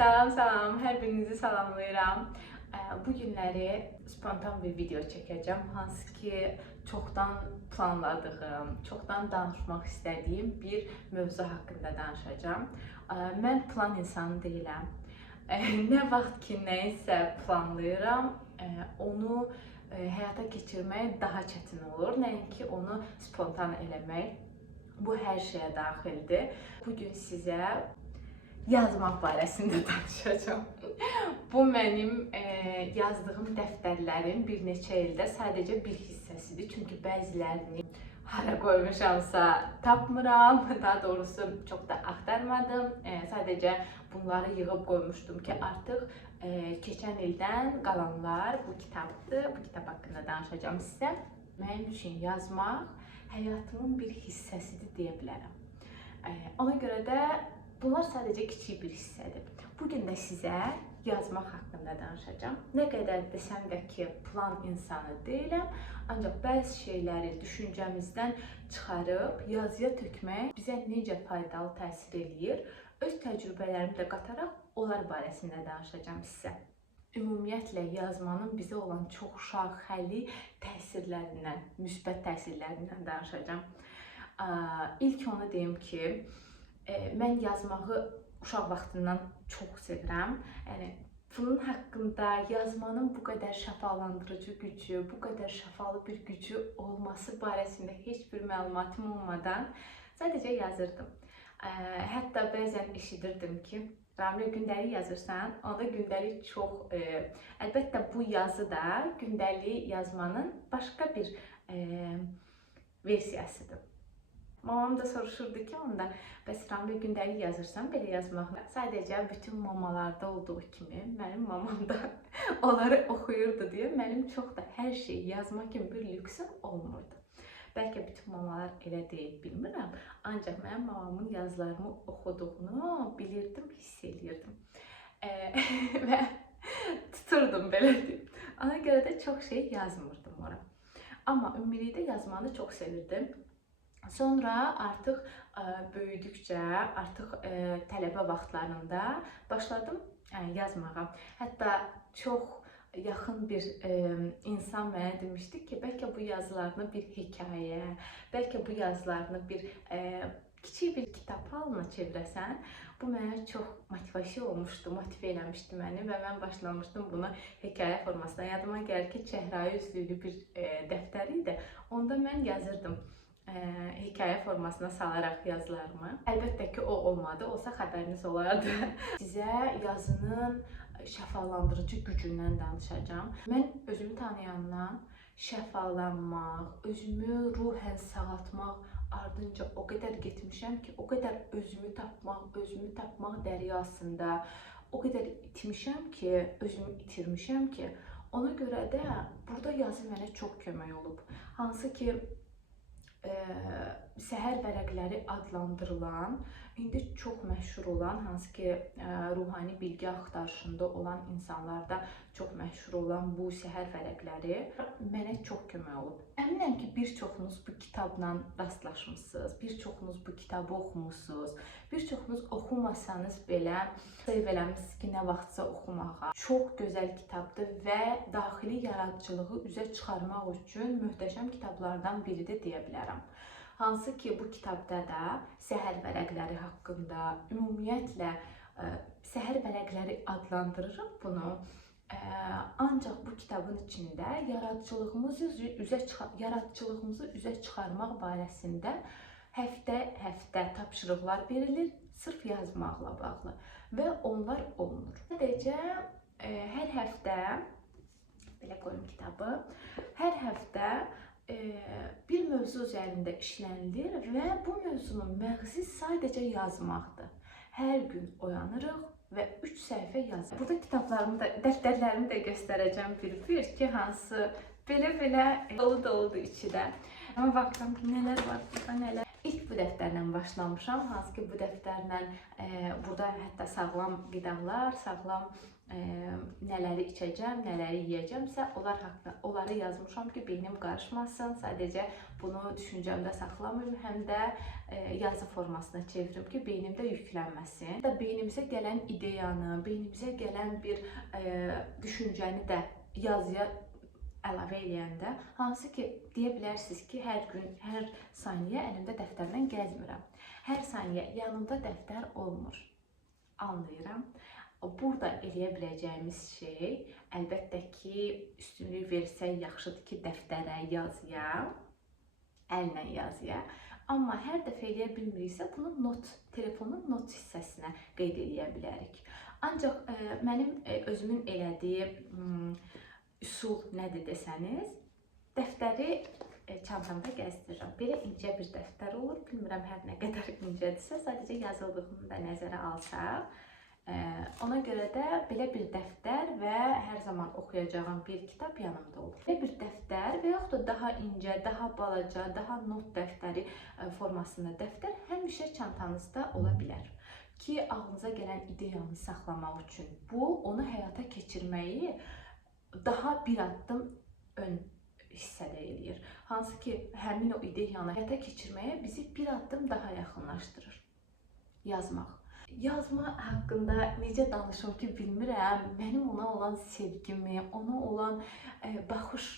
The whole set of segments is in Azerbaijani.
Salam salam, hər birinizi salamlayıram. Bu günləri spontan bir video çəkəcəm, hansı ki çoxdan planladığım, çoxdan danışmaq istədiyim bir mövzu haqqında danışacağam. Mən plan insanı deyiləm. Nə vaxt ki nəyisə planlayıram, onu həyata keçirmək daha çətin olur, nəinki onu spontan eləmək. Bu hər şeyə daxildir. Bugün sizə yazmaq barəsində danışacağım. Bu mənim yazdığım dəftərlərin bir neçə ildə sadəcə bir hissəsidir. Çünki bəzilərini hara qoymuşamsa tapmıram, daha doğrusu çox da axtarmadım. Sadəcə bunları yığıb qoymuşdum ki, artıq keçən ildən qalanlar bu kitabdır. Bu kitab haqqında danışacağım sizə. Mənim üçün yazmaq həyatımın bir hissəsidir deyə bilərəm. Ona görə də bunlar sadəcə kiçik bir hissədir. Bugün də sizə yazmaq haqqında danışacağım. Nə qədər desəm də ki, plan insanı deyiləm, ancaq bəzi şeyləri düşüncəmizdən çıxarıb yazıya tökmək bizə necə faydalı təsir eləyir, öz təcrübələrimi də qataraq onlar barəsində danışacağım sizə. Ümumiyyətlə yazmanın bizə olan çox şaxəli təsirlərindən, müsbət təsirlərindən danışacağam. İlk onu deyim ki, mən yazmağı uşaq vaxtından çox sevirəm. Yəni bunun haqqında yazmanın bu qədər şəfalandırıcı gücü, bu qədər şəfalı bir gücü olması barəsində heç bir məlumatım olmadan sadəcə yazırdım. Hətta bəzən eşidirdim ki, Ramil, gündəlik yazırsan, onda gündəlik çox, əlbəttə bu yazı da gündəlik yazmanın başqa bir versiyasıdır. Mamam da soruşurdu ki, onda bəs Ramil gündəlik yazırsan, belə yazmaq. Sadəcə bütün mamalarda olduğu kimi, mənim mamam da onları oxuyurdu deyə mənim çox da hər şeyi yazmaq kimi bir lüksüm olmurdu. Bəlkə bütün mamalar elə deyil, bilmirəm. Ancaq mənim mamamın yazılarımı oxuduğunu bilirdim, hiss eləyirdim. Və tuturdum, belə deyim. Ona görə də çox şey yazmırdım ora. Amma ümumilikdə yazmanı çox sevirdim. Sonra artıq böyüdükcə, artıq tələbə vaxtlarında başladım yazmağa. Hətta çox yaxın bir insan mənə demişdi ki, bəlkə bu yazılarını bir hekayə, bəlkə bu yazılarını bir kiçik bir kitab halına çevirəsən. Bu mənə çox motivasiya olmuşdu, motivə eləmişdi məni və mən başlamışdım bunu hekayə formasına. Yadıma gəlir ki, Çəhrayı üzlülü bir dəftər idi. Onda mən yazırdım hekayə formasına salaraq yazılarımı. Əlbəttə ki, o olmadı, olsa xəbəriniz olardı. Sizə yazının şəfalandırıcı gücündən danışacağım. Mən özümü tanıyandan şəfalanmaq, özümü ruhən sağaltmaq ardınca o qədər getmişəm ki, o qədər özümü tapmaq dəryasında o qədər itmişəm ki, özümü itirmişəm ki, ona görə də burada yazı mənə çox kömək olub. Hansı ki, səhər vərəqləri adlandırılan, indi çox məşhur olan, hansı ki ruhani bilgi axtarışında olan insanlarda çox məşhur olan bu səhər vərəqləri mənə çox kömək olub. Əminəm ki, bir çoxunuz bu kitabla rastlaşmısınız, bir çoxunuz bu kitabı oxumusunuz, bir çoxunuz oxumasanız belə sev eləmişsiniz ki, nə vaxtsa oxumağa. Çox gözəl kitabdır və daxili yaradıcılığı üzə çıxarmaq üçün möhtəşəm kitablardan biridir deyə bilərəm. Hansı ki, bu kitabda da səhər vərəqləri haqqında, ümumiyyətlə səhər vərəqləri adlandırırıq bunu. Ancaq bu kitabın içində yaradıcılığımızı üzə çıxarmaq barəsində həftə tapşırıqlar verilir, sırf yazmaqla bağlı və onlar olunur. Sadəcə hər həftə, belə qoyum kitabı, hər həftə bir mövzu üzərində işlənilir və bu mövzunun məğzi sadəcə yazmaqdır. Hər gün oyanırıq və 3 səhifə yazırıq. Burada kitablarımı da, dəftərlərimi də göstərəcəm bir ki, hansı belə dolu-doludur içi də. Amma baxıram ki, nələr var burada, nələr. İlk bu dəftərlə başlamışam. Hansı ki, bu dəftərlə burada hətta sağlam qidalar, sağlam nələri içəcəm, nələri yeyəcəmsə, onları yazmışam ki, beynim qarışmasın. Sadəcə bunu düşüncəmdə saxlamayım, həm də yazı formasına çevirim ki, beynimdə yüklənməsin. Beynimizə gələn ideyanı, beynimizə gələn bir düşüncəni də yazıya əlavə eləyəndə, hansı ki, deyə bilərsiniz ki, hər gün, hər saniyə əlimdə dəftərlə gəzmirəm. Hər saniyə yanımda dəftər olmur. Anlayıram. Burada eləyə biləcəyimiz şey, əlbəttə ki, üstünlük versək yaxşıdır ki, dəftərə, yazıya, əllə yazıya. Amma hər dəfə eləyə bilmiriksə, bunu telefonun not hissəsinə qeyd eləyə bilərik. Ancaq mənim özümün elədiyim üsul nədir desəniz, dəftəri çantamda gəzdirirəm. Belə incə bir dəftər olur. Bilmirəm hər nə qədər incədirsə, sadəcə yazıldığını da nəzərə alsaq. Ona görə də belə bir dəftər və hər zaman oxuyacağım bir kitab yanımda olur. Belə bir dəftər və yaxud da daha incə, daha balaca, daha not dəftəri formasında dəftər həmişə çantanızda ola bilər. Ki, ağlınıza gələn ideyanı saxlamaq üçün. Bu, onu həyata keçirməyi daha bir addım ön hissədə eləyir. Hansı ki, həmin o ideyanı həyata keçirməyə bizi bir addım daha yaxınlaşdırır. Yazmaq. Yazma haqqında necə danışım ki, bilmirəm. Mənim ona olan sevgimi, ona olan baxış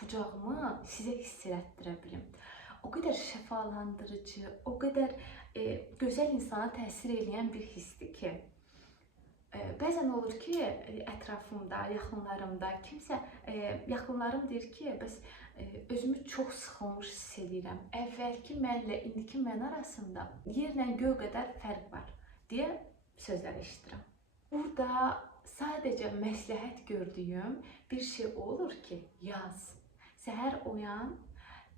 bucağımı sizə hiss elətdirə bilim. O qədər şəfalandırıcı, o qədər gözəl insana təsir edən bir hissdir ki, bəzən olur ki, ətrafımda, yaxınlarımda kimsə, yaxınlarım deyir ki, bəs özümü çox sıxılmış hiss edirəm. Əvvəlki mənlə indiki mən arasında yerlə göy qədər fərq var deyə sözlər eşidirəm. Burada sadəcə məsləhət gördüyüm bir şey olur ki, yaz. Səhər oyan,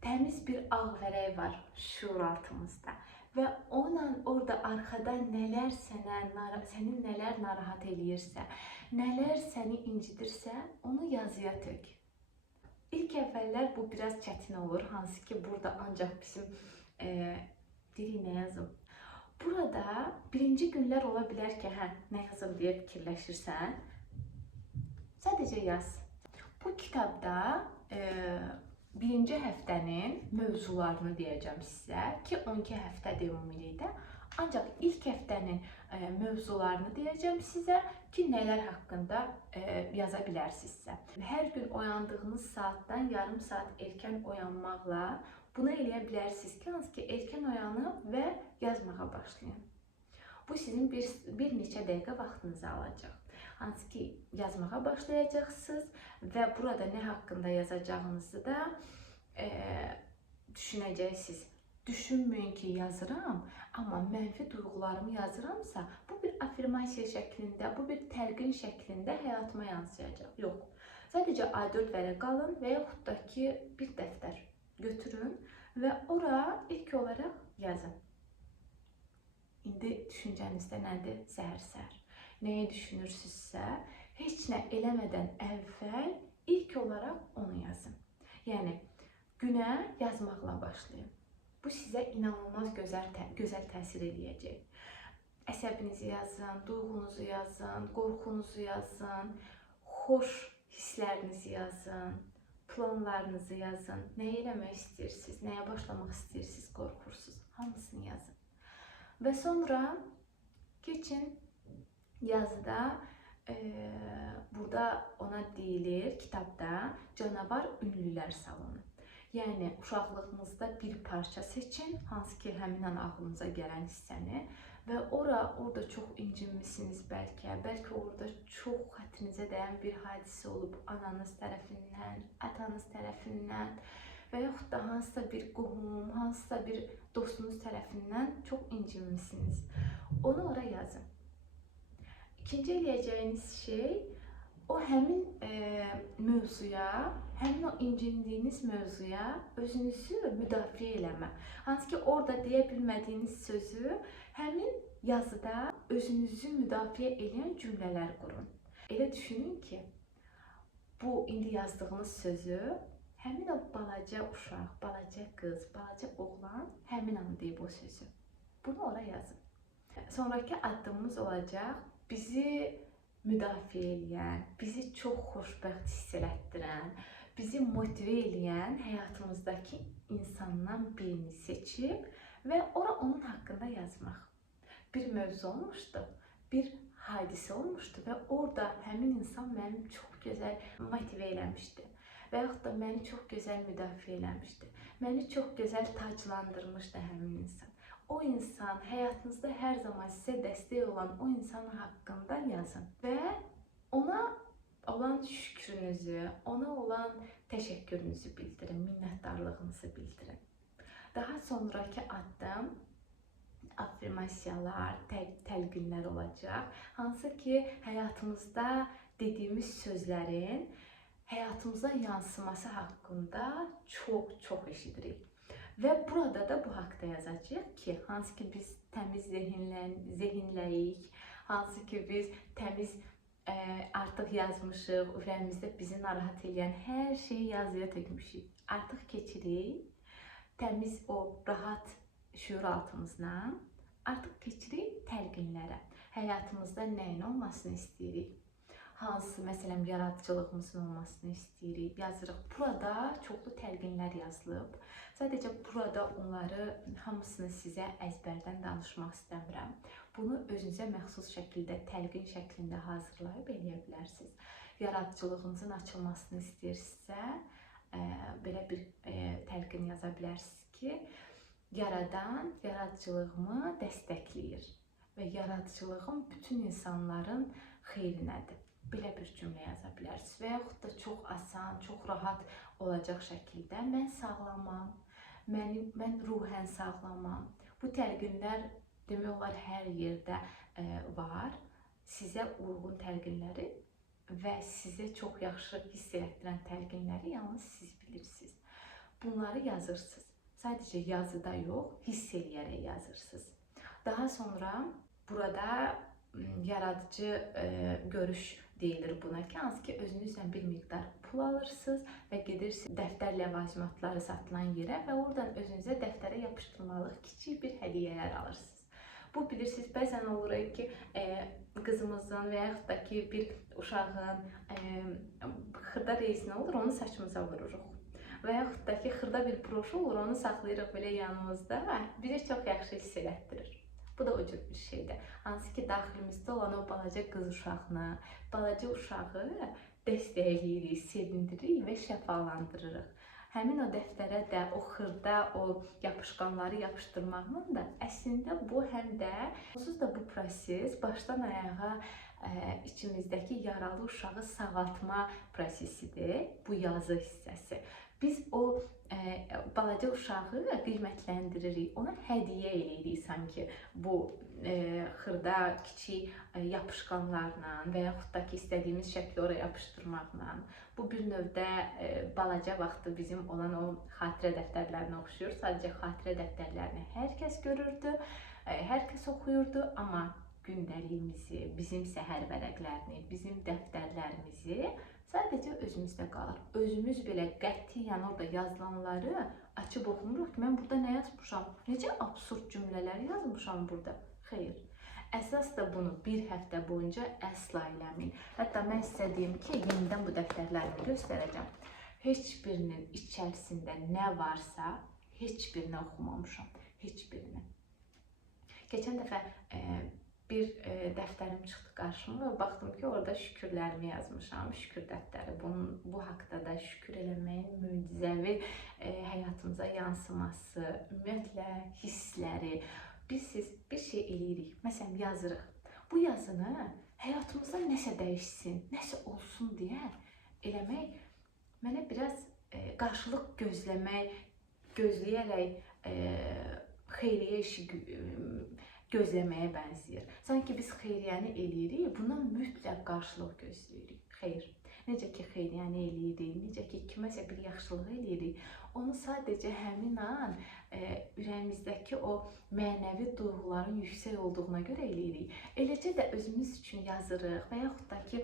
təmiz bir ağ vərək var şuur altımızda və onunla orada arxada nələr səni nələr narahat eləyirsə, nələr səni incidirsə, onu yazıya tök. İlk əvvəllər bu biraz çətin olur, hansı ki, burada ancaq bizim deyirik nə yazım. Burada birinci günlər ola bilər ki, nə yazım deyə fikirləşirsən, sadəcə yaz. Bu kitabda birinci həftənin mövzularını deyəcəm sizə ki, 12 həftədir ümumilikdə. Ancaq ilk həftənin mövzularını deyəcəm sizə ki, nələr haqqında yaza bilərsinizsə. Hər gün oyandığınız saatdan yarım saat erkən oyanmaqla bunu eləyə bilərsiniz ki, hansı ki, erkən oyanıb və yazmağa başlayın. Bu sizin bir neçə dəqiqə vaxtınızı alacaq. Hansı ki, yazmağa başlayacaqsınız və burada nə haqqında yazacağınızı da düşünəcəksiniz. Düşünməyin ki, yazıram, amma mənfi duyğularımı yazıramsa, bu bir afirmasiya şəklində, bu bir təlqin şəklində həyatıma yansıyacaq. Yox. Sadəcə A4 vərəq alın və yaxud da ki, bir dəftər götürün və ora ilk olaraq yazın. İndi düşüncənizdə nədir? Səhər-səhər. Nəyi düşünürsünüzsə, heç nə eləmədən əvvəl ilk olaraq onu yazın. Yəni, günə yazmaqla başlayın. Bu sizə inanılmaz gözəl təsir eləyəcək. Əsəbinizi yazın, duyğunuzu yazın, qorxunuzu yazın, xoş hisslərinizi yazın, planlarınızı yazın. Nə eləmək istəyirsiniz, nəyə başlamaq istəyirsiniz, qorxursunuz, hamısını yazın. Və sonra keçin yazıda, burada ona deyilir, kitabda canavar ünlülər salonu. Yəni, uşaqlığınızda bir parça seçin, hansı ki, həmin an ağlınıza gələn hissəni və orada çox incinmişsiniz bəlkə orada çox xətrinizə dəyən bir hadisə olub ananız tərəfindən, atanız tərəfindən və yaxud da hansısa bir qohum, hansısa bir dostunuz tərəfindən çox incinmişsiniz. Onu ora yazın. İkinci eləyəcəyiniz şey, o həmin mövzuya, həmin o incindiyiniz mövzuya özünüzü müdafiə eləmə. Hansı ki, orada deyə bilmədiyiniz sözü həmin yazıda özünüzü müdafiə edən cümlələr qurun. Elə düşünün ki, bu indi yazdığınız sözü həmin o balaca uşaq, balaca qız, balaca oğlan həmin an deyib o sözü. Bunu ora yazın. Sonraki addımımız olacaq bizi müdafiə edən, bizi çox xoşbəxt hiss elətdirən, bizi motivə edən həyatımızdakı insandan birini seçib və ora onun haqqında yazmaq. Bir mövzu olmuşdu, bir hadisə olmuşdu və orada həmin insan məni çox gözəl motivə eləmişdi və yaxud da məni çox gözəl müdafiə eləmişdi. Məni çox gözəl taclandırmışdı həmin insan. O insan, həyatınızda hər zaman sizə dəstək olan o insan haqqında yazın və ona olan şükrünüzü, ona olan təşəkkürünüzü bildirin, minnətdarlığınızı bildirin. Daha sonraki addım afirmasiyalar, təlqinlər olacaq. Hansı ki, həyatımızda dediyimiz sözlərin həyatımıza yansıması haqqında çox eşidirik. Və burada da bu haqda yazacağıq ki, hansı ki biz təmiz zehinləyik, hansı ki biz təmiz artıq yazmışıq, ürəyimizdə bizi narahat edən hər şeyi yazıya tökmüşük. Artıq keçirik, təmiz o rahat şüur altımızdan, artıq keçirik təlqinlərə. Həyatımızda nəyin olmasını istəyirik? Hansı, məsələn, yaradıcılığımızın olmasını istəyirik, yazırıq. Burada çoxlu təlqinlər yazılıb. Sadəcə burada onları hamısını sizə əzbərdən danışmaq istəmirəm. Bunu özünüzə məxsus şəkildə, təlqin şəklində hazırlayıb eləyə bilərsiniz. Yaradıcılığınızın açılmasını istəyirsinizsə, belə bir təlqin yaza bilərsiniz ki, Yaradan yaradıcılığımı dəstəkləyir və yaradıcılığım bütün insanların xeyrinədir. Belə bir cümlə yaza bilərsiniz və yaxud da çox asan, çox rahat olacaq şəkildə mən sağlamam, mən ruhən sağlamam. Bu təlqinlər demək olar hər yerdə var. Sizə uyğun təlqinləri və sizə çox yaxşı hiss etdirən təlqinləri yalnız siz bilirsiniz. Bunları yazırsınız. Sadəcə yazıda yox, hiss eləyərək yazırsınız. Daha sonra burada yaradıcı görüş deyilir buna ki, hansı ki özünüzlə bir miqdar pul alırsınız və gedirsiniz dəftər ləvazimatları satılan yerə və oradan özünüzə dəftərə yapışdırmalıq kiçik bir hədiyyələr alırsınız. Bu bilirsiniz, bəzən olur ki, qızımızın və yaxud da ki bir uşağın xırda reisi olur, onu saçımıza vururuq. Və yaxud da ki, xırda bir broşu olur, onu saxlayırıq belə yanımızda və bizi çox yaxşı hiss elətdirir. Bu da o cür bir şeydir. Hansı ki, daxilimizdə olan o balaca qız uşağını, balaca uşağı dəstəkləyirik, sevindiririk və şəfalandırırıq. Həmin o dəftərə də o xırda, o yapışqanları yapışdırmaqla da əslində bu həm də onsuz da bu proses başdan ayağa içimizdəki yaralı uşağı sağaltma prosesidir, bu yazı hissəsi. Biz o balaca uşağı qiymətləndiririk, ona hədiyyə eləyirik sanki bu xırda, kiçik yapışqanlarla və yaxud da ki, istədiyimiz şəkli oraya yapışdırmaqla. Bu bir növdə balaca vaxtı bizim olan o xatirə dəftərlərinə oxşuyur. Sadəcə xatirə dəftərlərini hər kəs görürdü, hər kəs oxuyurdu, amma gündəliyimizi, bizim səhər vərəqlərini, bizim dəftərlərimizi sadəcə özümüzdə qalır. Özümüz belə qətiyyən orada yazılanları açıb oxumuruq ki, mən burada nə yazmışam? Necə absurd cümlələr yazmışam burada? Xeyr. Əsas da bunu bir həftə boyunca əsla eləməyin. Hətta mən sizə deyim ki, yenidən bu dəftərlərimi göstərəcəm. Heç birinin içərisində nə varsa, heç birini oxumamışam. Heç birini. Keçən dəfə bir dəftərim çıxdı qarşıma və baxdım ki, orada şükürlərimi yazmışam, şükür dəftəri. Bu haqda da şükür eləməyin möcüzəvi həyatımıza yansıması, ümumiyyətlə hissləri. Biz bir şey eləyirik, məsələn yazırıq. Bu yazını həyatımızda nəsə dəyişsin, nəsə olsun deyə eləmək mənə biraz qarşılıq gözləyərək xeyriyyə işi gözləməyə bənzəyir. Sanki biz xeyriyyəni eləyirik, bundan mütləq qarşılıq gözləyirik. Xeyr. Necə ki xeyriyyəni eləyirik, necə ki kiməsə bir yaxşılıq eləyirik, onu sadəcə həmin an ürəyimizdəki o mənəvi duyğuların yüksək olduğuna görə eləyirik. Eləcə də özümüz üçün yazırıq və yaxud da ki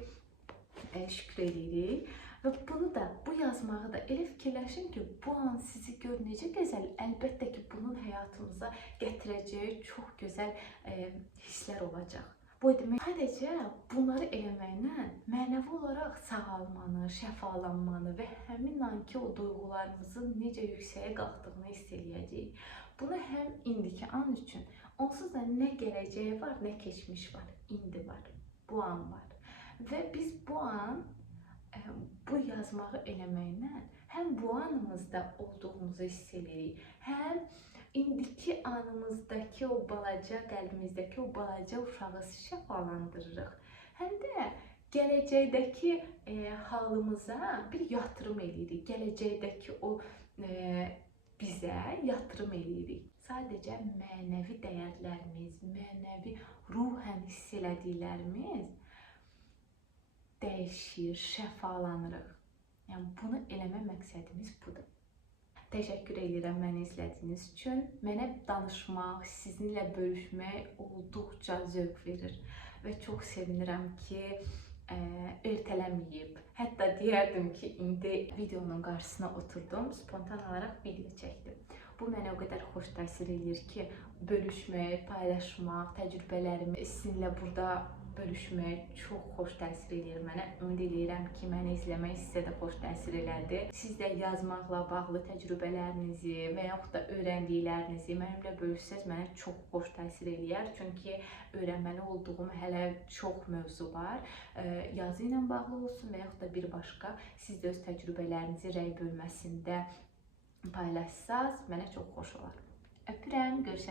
şükür eləyirik. Və bunu da, bu yazmağı da elə fikirləşin ki, bu an sizi gör necə gözəl, əlbəttə ki, bunun həyatımıza gətirəcəyi çox gözəl hisslər olacaq. Bu demək, sadəcə bunları eləməklə mənəvi olaraq sağalmanı, şəfalanmanı və həmin anki o duyğularımızın necə yüksəyə qalxdığını hiss eləyəcəyik. Bunu həm indiki an üçün, onsuz da nə gələcəyi var, nə keçmiş var, indi var, bu an var. Və biz bu an bu yazmağı eləməklə həm bu anımızda olduğumuzu hiss edirik, həm indiki anımızdakı o balaca, qəlbimizdəki o balaca uşağı şəfalandırırıq. Həm də gələcəkdəki halımıza bir yatırım eləyirik. Gələcəkdəki o bizə yatırım eləyirik. Sadəcə mənəvi dəyərlərimiz, mənəvi ruhən hiss elədiklərimiz dəyişir, şəfalanırıq. Yəni bunu eləmə məqsədimiz budur. Təşəkkür edirəm məni izlədiyiniz üçün. Mənə danışmaq, sizinlə bölüşmək olduqca zövq verir və çox sevinirəm ki, ertələməyib. Hətta deyərdim ki, indi videonun qarşısına oturdum, spontan olaraq video çəkdim. Bu mənə o qədər xoş təsir edir ki, bölüşmək, paylaşmaq, təcrübələrimi sizinlə burada bölüşmək çox xoş təsir edir mənə. Ümid edirəm ki, məni izləmək sizə də xoş təsir elədi. Siz də yazmaqla bağlı təcrübələrinizi və yaxud da öyrəndiklərinizi mənimlə bölüşsəz mənə çox xoş təsir eləyər. Çünki öyrənməli olduğum hələ çox mövzu var. Yazı ilə bağlı olsun və yaxud da bir başqa. Siz də öz təcrübələrinizi rəy bölməsində paylaşsaz mənə çox xoş olar. Öpürəm, görüşək.